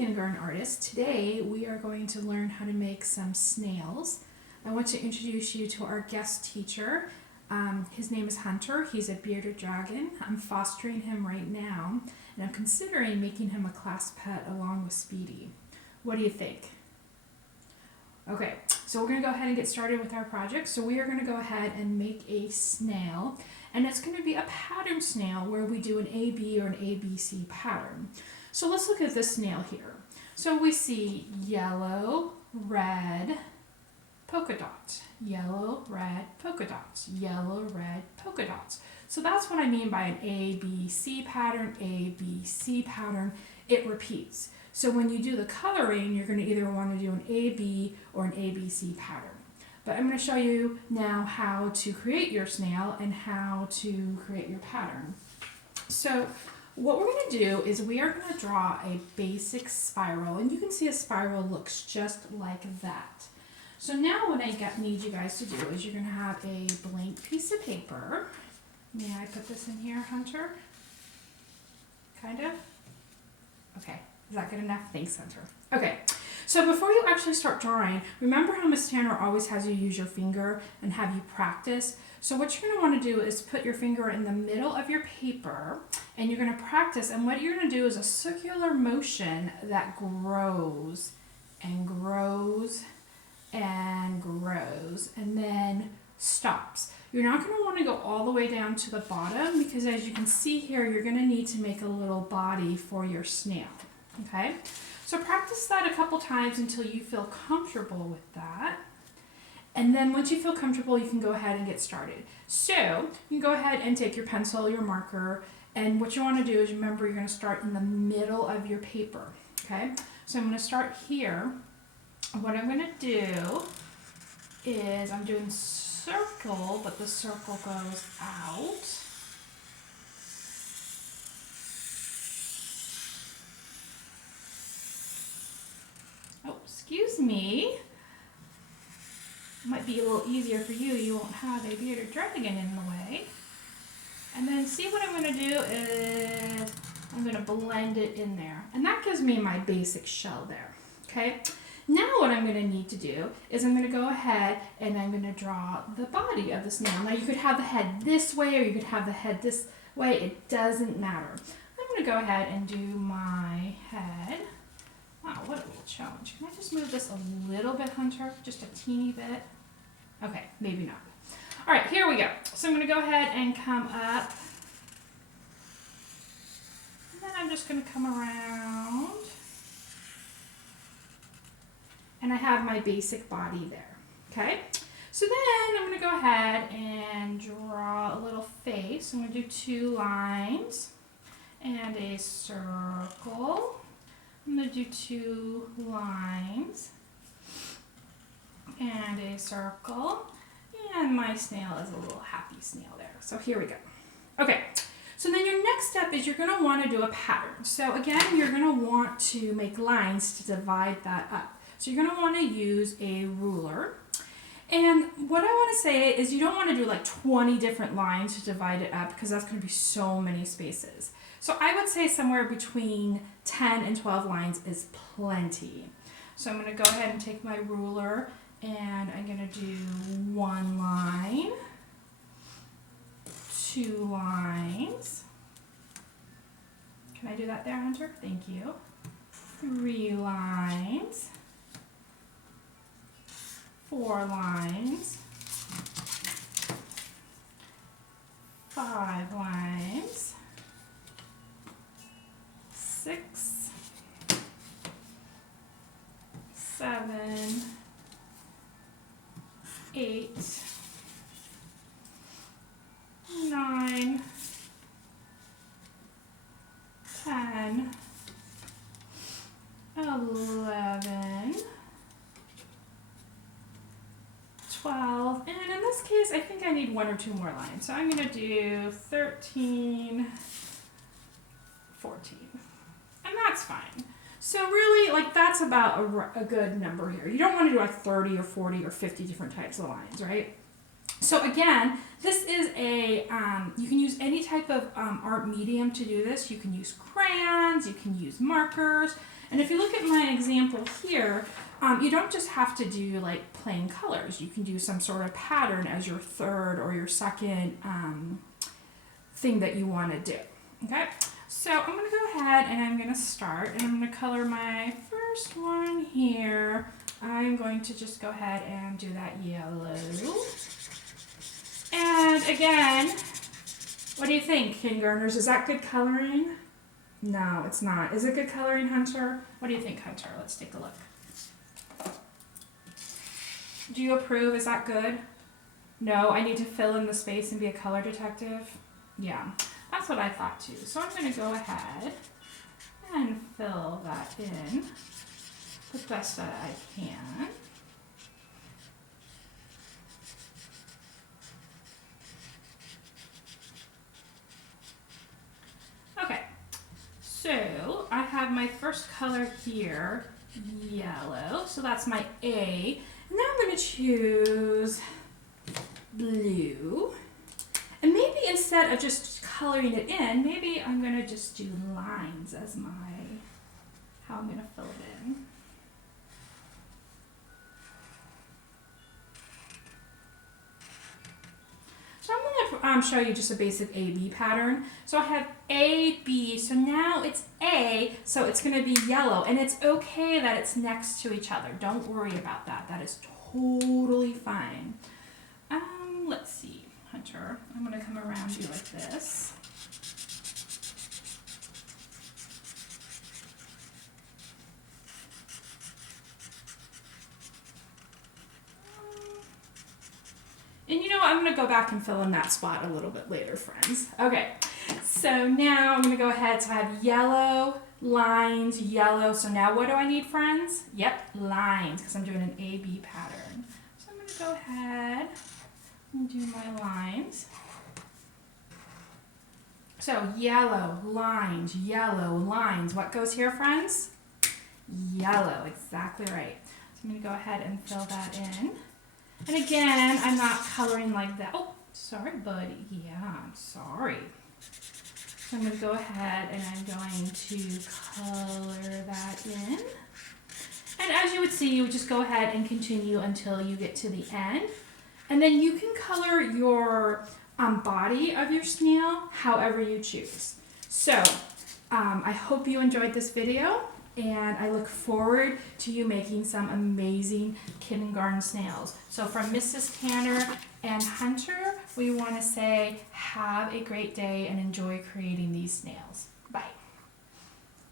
kindergarten artists. Today we are going to learn how to make some snails. I want to introduce you to our guest teacher. His name is Hunter. He's a bearded dragon. I'm fostering him right now, and I'm considering making him a class pet along with Speedy. What do you think? Okay, so we're going to go ahead and get started with our project. So we are going to go ahead and make a snail, and it's going to be a pattern snail where we do an AB or an ABC pattern. So let's look at this snail here. So we see yellow, red, polka dots, yellow, red, polka dots, yellow, red, polka dots. So that's what I mean by an ABC pattern, ABC pattern. It repeats. So when you do the coloring, you're going to either want to do an AB or an ABC pattern. But I'm going to show you now how to create your snail and how to create your pattern. So what we're going to do is we are going to draw a basic spiral, and you can see a spiral looks just like that. So now what I need you guys to do is you're going to have a blank piece of paper. May I put this in here, Hunter? Kind of? Okay. Is that good enough? Thanks, Hunter. Okay, so before you actually start drawing, remember how Miss Tanner always has you use your finger and have you practice? So what you're going to want to do is put your finger in the middle of your paper, and you're going to practice, and what you're going to do is a circular motion that grows and grows and grows and then stops. You're not going to want to go all the way down to the bottom because, as you can see here, you're going to need to make a little body for your snail. Okay, so practice that a couple times until you feel comfortable with that. And then once you feel comfortable, you can go ahead and get started. So you can go ahead and take your pencil, your marker, and what you want to do is, remember, you're going to start in the middle of your paper. Okay, so I'm going to start here. What I'm going to do is I'm doing circle, but the circle goes out. Oh, excuse me. Might be a little easier for you. You won't have a bearded dragon in the way. And then see what I'm going to do is I'm going to blend it in there. And that gives me my basic shell there. Okay. Now what I'm going to need to do is I'm going to go ahead and I'm going to draw the body of the snail. Now you could have the head this way or you could have the head this way. It doesn't matter. I'm going to go ahead and do my head. Wow, what a little challenge. Can I just move this a little bit, Hunter? Just a teeny bit? Okay, maybe not. All right, here we go. So I'm going to go ahead and come up. And then I'm just going to come around. And I have my basic body there. Okay? So then I'm going to go ahead and draw a little face. I'm going to do 2 lines and a circle. I'm going to do 2 lines and a circle, and my snail is a little happy snail there. So here we go. Okay, so then your next step is you're going to want to do a pattern. So again, you're going to want to make lines to divide that up. So you're going to want to use a ruler. And what I want to say is you don't want to do like 20 different lines to divide it up because that's going to be so many spaces. So I would say somewhere between 10 and 12 lines is plenty. So I'm going to go ahead and take my ruler and I'm going to do 1 line, 2 lines. Can I do that there, Hunter? Thank you. 3 lines, 4 lines, 5 lines, 6, 7, 8, 9, 10, 11, 12, and in this case, I think I need 1 or 2 more lines. So I'm going to do 13, 14. And that's fine. So really, like, that's about a good number here. You don't want to do like 30 or 40 or 50 different types of lines, right? So again, this is a, you can use any type of art medium to do this. You can use crayons, you can use markers. And if you look at my example here, you don't just have to do like plain colors. You can do some sort of pattern as your third or your second thing that you want to do. Okay, so I'm going to go ahead and I'm going to start, and I'm going to color my first one here. I'm going to just go ahead and do that yellow. And again, what do you think, kindergartners? Is that good coloring? No, it's not. Is it good coloring, Hunter? What do you think, Hunter? Let's take a look. Do you approve? Is that good? No, I need to fill in the space and be a color detective? Yeah, that's what I thought too. So I'm going to go ahead and fill that in the best that I can. Okay, so I have my first color here, yellow, so that's my A. And now I'm going to choose blue. And maybe instead of just coloring it in, maybe I'm going to just do lines as how I'm going to fill it in. So I'm going to show you just a basic A-B pattern. So I have A-B, so now it's A, so it's going to be yellow. And it's okay that it's next to each other. Don't worry about that. That is totally fine. Let's see, Hunter. I'm going to come around you like this. And you know what, I'm going to go back and fill in that spot a little bit later, friends. Okay, so now I'm going to go ahead. So I have yellow, lines, yellow. So now what do I need, friends? Yep, lines, because I'm doing an A-B pattern. So I'm going to go ahead and do my lines. So yellow, lines, yellow, lines. What goes here, friends? Yellow, exactly right. So I'm going to go ahead and fill that in. And again, I'm not coloring like that. Oh, sorry, buddy. Yeah, I'm sorry. So I'm going to go ahead and I'm going to color that in. And as you would see, you would just go ahead and continue until you get to the end. And then you can color your body of your snail however you choose. So I hope you enjoyed this video. And I look forward to you making some amazing kindergarten snails. So from Mrs. Tanner and Hunter, we want to say have a great day and enjoy creating these snails.